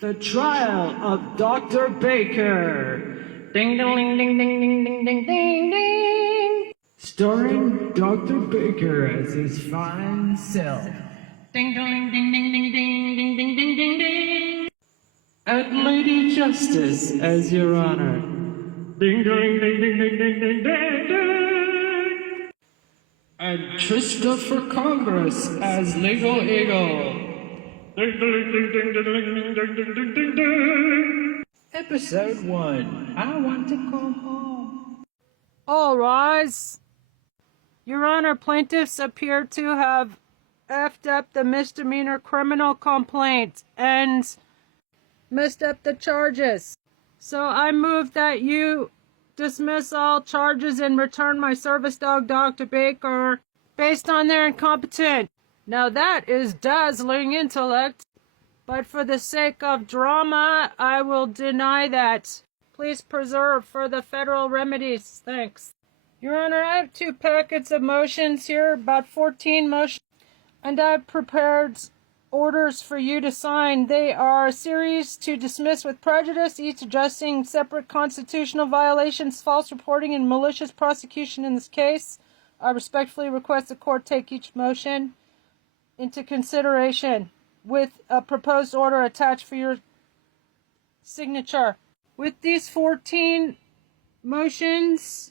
The Trial of Dr. Baker. Ding ding ding ding ding ding ding ding ding ding. Starring Dr. Baker as his fine self. Ding ding ding ding ding ding ding ding ding ding ding. And Lady Justice as Your Honor. Ding ding ding ding ding ding ding ding ding. And Trista for Congress as Legal Eagle. Ding ding ding ding ding ding ding ding ding ding ding. Episode 1. I want to go home. All rise. Your Honor, plaintiffs appear to have effed up the misdemeanor criminal complaint and messed up the charges. So I move that you dismiss all charges and return my service dog, Dr. Baker, based on their incompetence. Now that is dazzling intellect, but for the sake of drama, I will deny that. Please preserve for the federal remedies. Thanks. Your Honor, I have 2 packets of motions here, about 14 motions, and I've prepared orders for you to sign. They are a series to dismiss with prejudice, each addressing separate constitutional violations, false reporting, and malicious prosecution in this case. I respectfully request the court take each motion into consideration with a proposed order attached for your signature. With these 14 motions,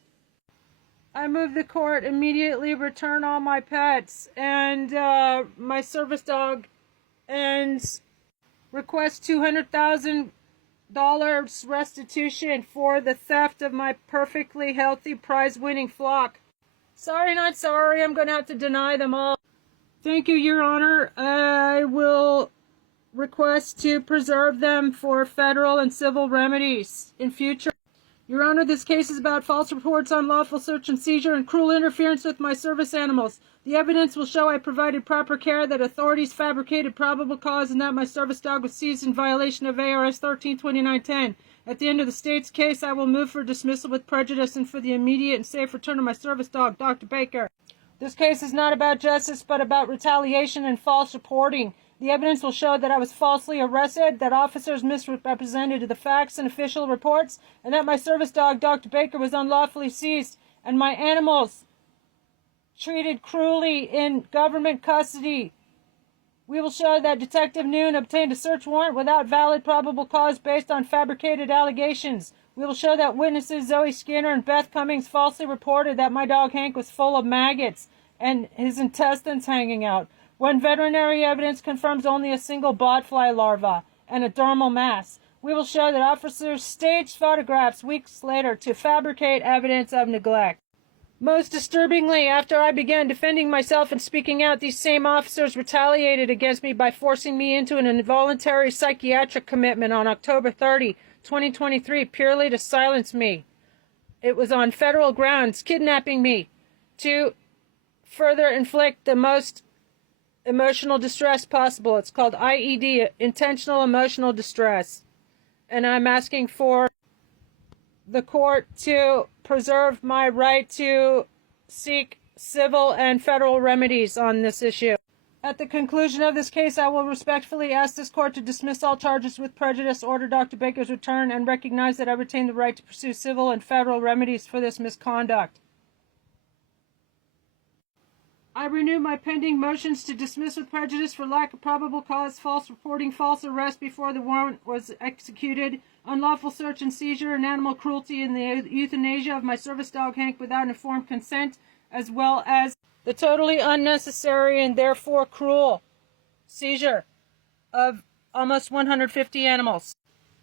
I move the court immediately return all my pets and my service dog and request $200,000 restitution for the theft of my perfectly healthy prize-winning flock. Sorry, not sorry. I'm going to have to deny them all. Thank you, Your Honor. I will request to preserve them for federal and civil remedies in future. Your Honor, this case is about false reports, unlawful search and seizure, and cruel interference with my service animals. The evidence will show I provided proper care, that authorities fabricated probable cause, and that my service dog was seized in violation of ARS 132910. At the end of the state's case, I will move for dismissal with prejudice and for the immediate and safe return of my service dog, Dr. Baker. This case is not about justice, but about retaliation and false reporting. The evidence will show that I was falsely arrested, that officers misrepresented the facts in official reports, and that my service dog, Dr. Baker, was unlawfully seized, and my animals treated cruelly in government custody. We will show that Detective Noon obtained a search warrant without valid probable cause based on fabricated allegations. We will show that witnesses Zoe Skinner and Beth Cummings falsely reported that my dog Hank was full of maggots and his intestines hanging out, when veterinary evidence confirms only a single botfly larva and a dermal mass. We will show that officers staged photographs weeks later to fabricate evidence of neglect. Most disturbingly, after I began defending myself and speaking out, these same officers retaliated against me by forcing me into an involuntary psychiatric commitment on October 30, 2023, purely to silence me. It was on federal grounds, kidnapping me to further inflict the most emotional distress possible. It's called IED, intentional emotional distress. And I'm asking for the court to preserve my right to seek civil and federal remedies on this issue. At the conclusion of this case, I will respectfully ask this court to dismiss all charges with prejudice, order Dr. Baker's return, and recognize that I retain the right to pursue civil and federal remedies for this misconduct. I renew my pending motions to dismiss with prejudice for lack of probable cause, false reporting, false arrest before the warrant was executed, unlawful search and seizure, and animal cruelty in the euthanasia of my service dog Hank without informed consent, as well as the totally unnecessary and therefore cruel seizure of almost 150 animals.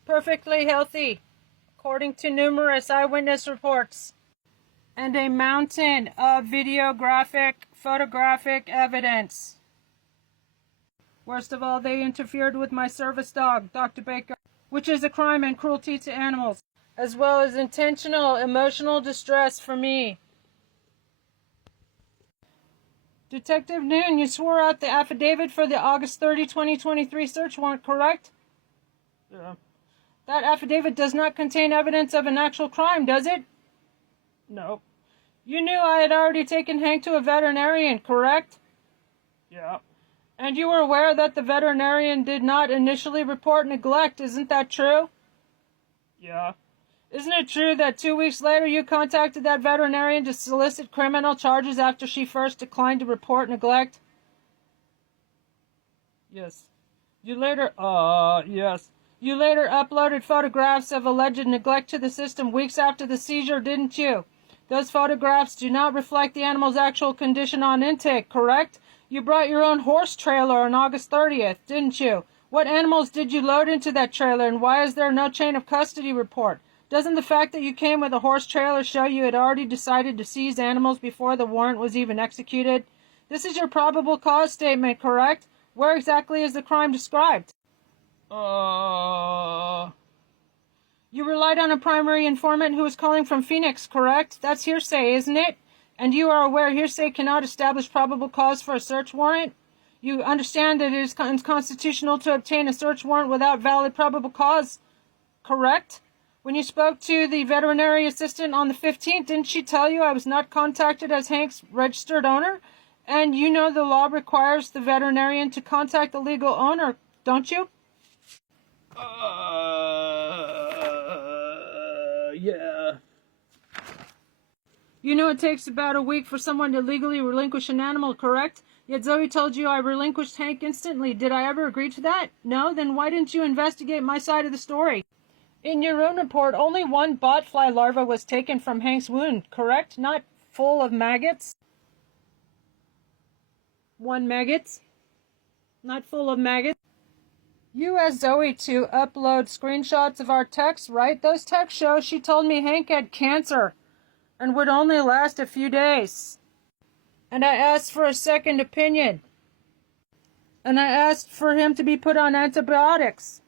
Perfectly healthy, according to numerous eyewitness reports, and a mountain of videographic, photographic evidence. Worst of all, they interfered with my service dog, Dr. Baker, which is a crime and cruelty to animals, as well as intentional emotional distress for me. Detective Noon, you swore out the affidavit for the August 30, 2023 search warrant, correct? Yeah. That affidavit does not contain evidence of an actual crime, does it? No. You knew I had already taken Hank to a veterinarian, correct? Yeah. And you were aware that the veterinarian did not initially report neglect, isn't that true? Yeah. Isn't it true that 2 weeks later you contacted that veterinarian to solicit criminal charges after she first declined to report neglect? Yes. Yes. You later uploaded photographs of alleged neglect to the system weeks after the seizure, didn't you? Those photographs do not reflect the animal's actual condition on intake, correct? You brought your own horse trailer on August 30th, didn't you? What animals did you load into that trailer, and why is there no chain of custody report? Doesn't the fact that you came with a horse trailer show you had already decided to seize animals before the warrant was even executed? This is your probable cause statement, correct? Where exactly is the crime described? You relied on a primary informant who was calling from Phoenix, correct? That's hearsay, isn't it? And you are aware hearsay cannot establish probable cause for a search warrant? You understand that it is unconstitutional to obtain a search warrant without valid probable cause, correct? When you spoke to the veterinary assistant on the 15th, didn't she tell you I was not contacted as Hank's registered owner? And you know the law requires the veterinarian to contact the legal owner, don't you? Yeah. You know it takes about a week for someone to legally relinquish an animal, correct? Yet Zoe told you I relinquished Hank instantly. Did I ever agree to that? No? Then why didn't you investigate my side of the story? In your own report, only one botfly larva was taken from Hank's wound, correct? Not full of maggots? One maggots? Not full of maggots? You asked Zoe to upload screenshots of our texts, right? Those texts show she told me Hank had cancer and would only last a few days. And I asked for a second opinion. And I asked for him to be put on antibiotics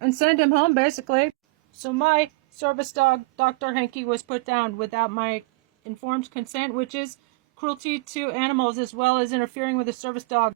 and send him home, basically. So my service dog, Dr. Henke, was put down without my informed consent, which is cruelty to animals as well as interfering with a service dog.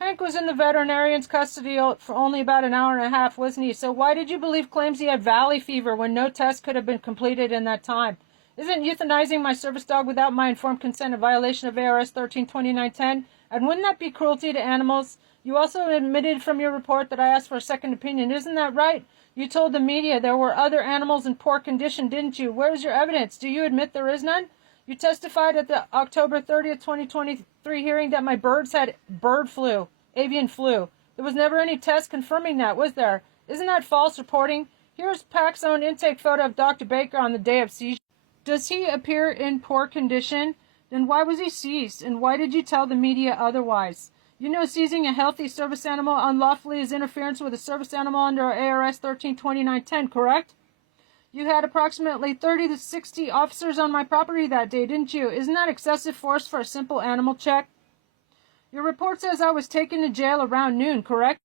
Hank was in the veterinarian's custody for only about an hour and a half, wasn't he? So why did you believe claims he had valley fever when no test could have been completed in that time? Isn't euthanizing my service dog without my informed consent a violation of ARS 132910? And wouldn't that be cruelty to animals? You also admitted from your report that I asked for a second opinion. Isn't that right? You told the media there were other animals in poor condition, didn't you? Where's your evidence? Do you admit there is none? You testified at the October 30th, 2023 hearing that my birds had bird flu, avian flu. There was never any test confirming that, was there? Isn't that false reporting? Here's PAC's own intake photo of Dr. Baker on the day of seizure. Does he appear in poor condition? Then why was he seized? And why did you tell the media otherwise? You know seizing a healthy service animal unlawfully is interference with a service animal under ARS 132910, correct? You had approximately 30 to 60 officers on my property that day, didn't you? Isn't that excessive force for a simple animal check? Your report says I was taken to jail around noon, correct?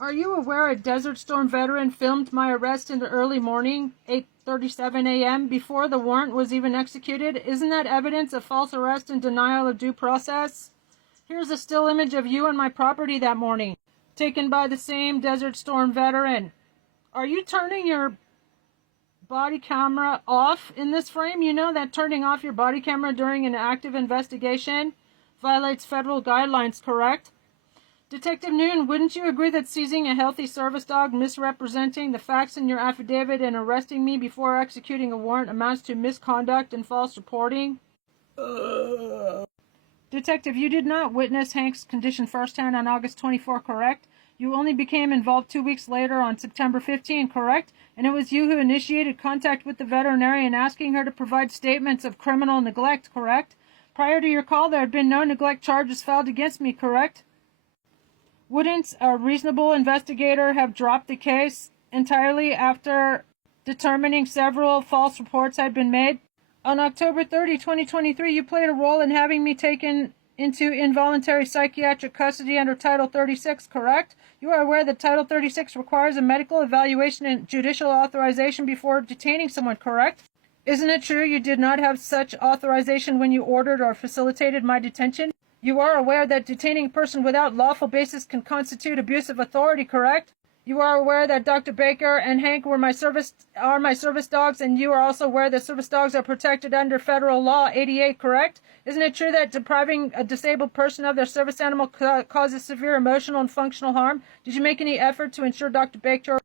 Are you aware a Desert Storm veteran filmed my arrest in the early morning, 8:37 a.m., before the warrant was even executed? Isn't that evidence of false arrest and denial of due process? Here's a still image of you on my property that morning, taken by the same Desert Storm veteran. Are you turning your body camera off in this frame? You know that turning off your body camera during an active investigation violates federal guidelines, correct? Detective Noon, wouldn't you agree that seizing a healthy service dog, misrepresenting the facts in your affidavit, and arresting me before executing a warrant amounts to misconduct and false reporting? Detective, you did not witness Hank's condition firsthand on August 24, correct? You only became involved 2 weeks later on September 15, correct? And it was you who initiated contact with the veterinarian asking her to provide statements of criminal neglect, correct? Prior to your call, there had been no neglect charges filed against me, correct? Wouldn't a reasonable investigator have dropped the case entirely after determining several false reports had been made? On October 30, 2023, you played a role in having me taken into involuntary psychiatric custody under Title 36, correct? You are aware that Title 36 requires a medical evaluation and judicial authorization before detaining someone, correct? Isn't it true you did not have such authorization when you ordered or facilitated my detention? You are aware that detaining a person without lawful basis can constitute abuse of authority, correct? You are aware that Dr. Baker and Hank are my service dogs, and you are also aware that service dogs are protected under federal law 88, correct? Isn't it true that depriving a disabled person of their service animal causes severe emotional and functional harm? Did you make any effort to ensure Dr. Baker